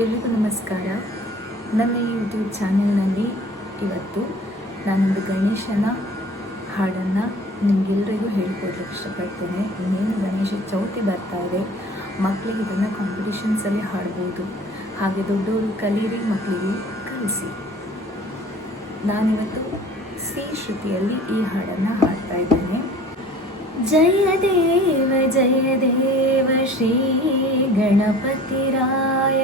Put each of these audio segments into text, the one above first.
ಎಲ್ರಿಗೂ ನಮಸ್ಕಾರ. ನನ್ನ ಯೂಟ್ಯೂಬ್ ಚಾನೆಲ್ನಲ್ಲಿ ಇವತ್ತು ನಾನೊಂದು ಗಣೇಶನ ಹಾಡನ್ನು ನಿಮಗೆಲ್ಲರಿಗೂ ಹೇಳ್ಕೊಡ್ಲಿಕ್ಕೆ ಇಷ್ಟಪಡ್ತೇನೆ. ಇನ್ನೇನು ಗಣೇಶ ಚೌತಿ ಬರ್ತಾ ಇದೆ, ಮಕ್ಕಳಿಗೆ ಇದನ್ನು ಕಾಂಪಿಟಿಷನ್ಸಲ್ಲಿ ಹಾಡ್ಬೋದು. ಹಾಗೆ ದೊಡ್ಡವರು ಕಲೀರಿ, ಮಕ್ಕಳಿಗೆ ಕಲಿಸಿ. ನಾನಿವತ್ತು ಸಿ ಶ್ರುತಿಯಲ್ಲಿ ಈ ಹಾಡನ್ನು ಹಾಡ್ತಾ ಇದ್ದೇನೆ. ಜಯ ದೇವ ಶ್ರೀ ಗಣಪತಿರಾಯ.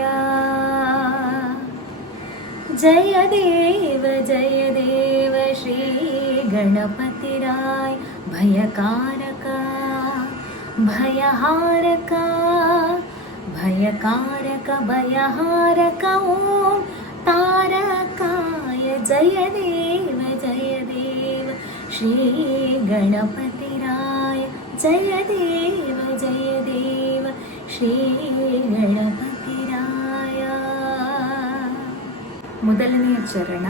ಜಯ ದೇವ ಶ್ರೀ ಗಣಪತಿರಾಯ. ಭಯಕಾರಕ ಭಯಹಾರಕ ಭಯಕಾರಕ ಭಯಹಾರಕ ಓಂ ತಾರಕಾಯ. ಜಯ ದೇವ ಶ್ರೀ ಗಣಪತಿರಾಯ. ಜಯ ದೇವ ಶ್ರೀ ಗಣಪತಿರಾಯ. ಮೊದಲನೆಯ ಚರಣ.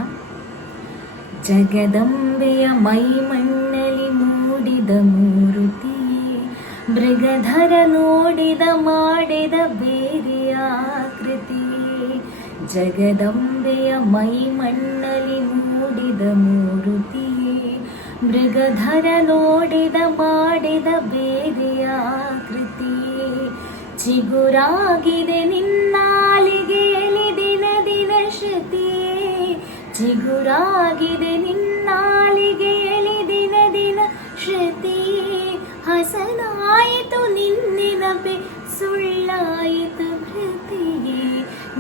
ಜಗದಂಬೆಯ ಮೈಮಣ್ಣಲಿ ಮೂಡಿದ ಮೂರುತಿಯೇ, ಮೃಗಧರ ನೋಡಿದ ಮಾಡಿದ ಬೇರೆಯ ಆಕೃತಿಯೇ. ಜಗದಂಬೆಯ ಮೈಮಣ್ಣಲಿ ಮೂಡಿದ ಮೂರುತಿಯೇ, ಮೃಗಧರ ನೋಡಿದ ಮಾಡಿದ ಬೇರೆಯ ಆಕೃತಿಯೇ. ಚಿಗುರಾಗಿದೆ ನಿನ್ನಾಲಿಗೆಯಲ್ಲಿ ದಿನ ದಿನ ಶ್ರುತಿಯೇ. ಚಿಗುರಾಗಿದೆ ನಿನ್ನಾಲಿಗೆಯಲ್ಲಿ ದಿನ ದಿನ ಶ್ರುತಿಯೇ. ಹಸನಾಯಿತು ನಿನ್ನೆನಪೆ ಸುಳ್ಳಾಯಿತು ಭೃತಿಯೇ.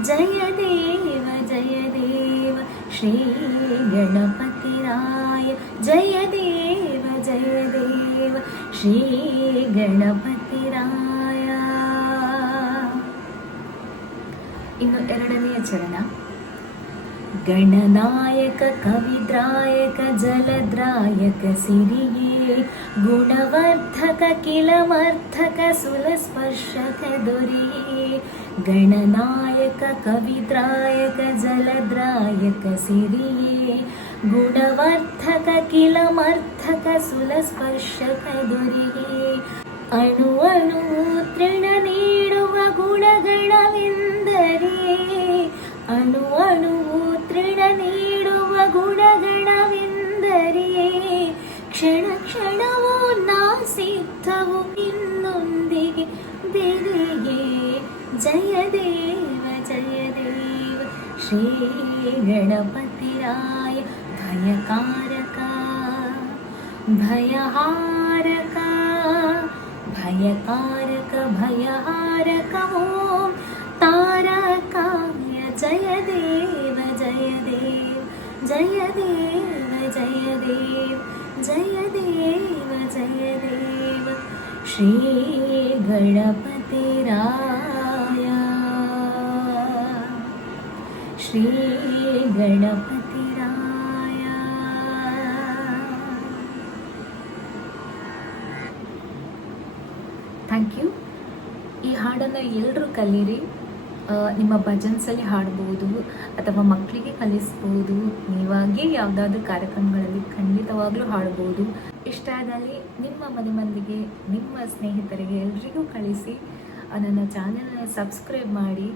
ಜಯ ದೇವ ಶ್ರೀ ಗಣಪತಿರಾಯ. ಜಯ ದೇವ ಶ್ರೀ ಗಣಪತಿರಾಯ. ಇನ್ನು ಎರಡನೆಯ ಚರಣ. ಗಣನಾಯಕ ಕವಿದ್ರಾಯಕ ಜಲದ್ರಾಯಕ ಸಿರಿಯೇ, ಗುಣವರ್ಧಕ ಕಿಲಮರ್ಥಕ ಸುಲಸ್ಪರ್ಶಕ ದೊರೆಯೇ. ಗಣನಾಯಕ ಕವಿದ್ರಾಯಕ ಜಲದ್ರಾಯಕ ಸಿರಿಯೇ, ಗುಣವರ್ಧಕ ಕಿಲಮರ್ಥಕ ಸುಲಸ್ಪರ್ಶಕ ದೊರೆಯೇ. ಅಣು ಅಣು ತೃಣ ನೀಡುವ ಗುಣಗಣವೆಂದರೆ, ಅಣು ಅಣು ತೃಣ ನೀಡುವ ಗುಣಗಣವೆಂದರೆ. ಕ್ಷಣ ಕ್ಷಣವೂ ನಾಸಿದ್ಧವು ಇನ್ನೊಂದಿಗೆ ಬೆರೆಯೇ. ಜಯ ದೇವ ಶ್ರೀ ಗಣಪತಿರಾಯ. ಭಯಕಾರಕ ಭಯಹಾರಕ ಭಯಕಾರಕ ಭಯಹಾರಕ ಓಂ ತಾರಕಾಯ. ಜಯ ದೇವ ಜಯ ದೇವ ಶ್ರೀ ಗಣಪತಿರಾಯ. ಶ್ರೀ ಗಣಪತಿರಾಯ. Thank you. ಈ ಹಾಡನ್ನು ಎಲ್ಲರೂ ಕಲೀರಿ. ನಿಮ್ಮ ಭಜನ್ಸಲ್ಲಿ ಹಾಡ್ಬೋದು ಅಥವಾ ಮಕ್ಕಳಿಗೆ ಕಲಿಸ್ಬೋದು. ನೀವಾಗೇ ಯಾವುದಾದ್ರೂ ಕಾರ್ಯಕ್ರಮಗಳಲ್ಲಿ ಖಂಡಿತವಾಗ್ಲೂ ಹಾಡ್ಬೋದು. ಇಷ್ಟ ಆದಲ್ಲಿ ನಿಮ್ಮ ಮನೆ ಮಂದಿಗೆ, ನಿಮ್ಮ ಸ್ನೇಹಿತರಿಗೆ ಎಲ್ರಿಗೂ ಕಳಿಸಿ. ನನ್ನ ಚಾನೆಲನ್ನು ಸಬ್ಸ್ಕ್ರೈಬ್ ಮಾಡಿ.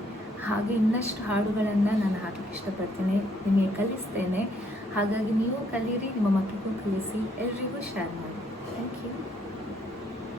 ಹಾಗೆ ಇನ್ನಷ್ಟು ಹಾಡುಗಳನ್ನು ನಾನು ಹಾಕಲಿಕ್ಕೆ ಇಷ್ಟಪಡ್ತೇನೆ, ನಿಮಗೆ ಕಲಿಸ್ತೇನೆ. ಹಾಗಾಗಿ ನೀವು ಕಲೀರಿ, ನಿಮ್ಮ ಮಕ್ಕಳಿಗೂ ಕಲಿಸಿ, ಎಲ್ರಿಗೂ ಶೇರ್ ಮಾಡಿ.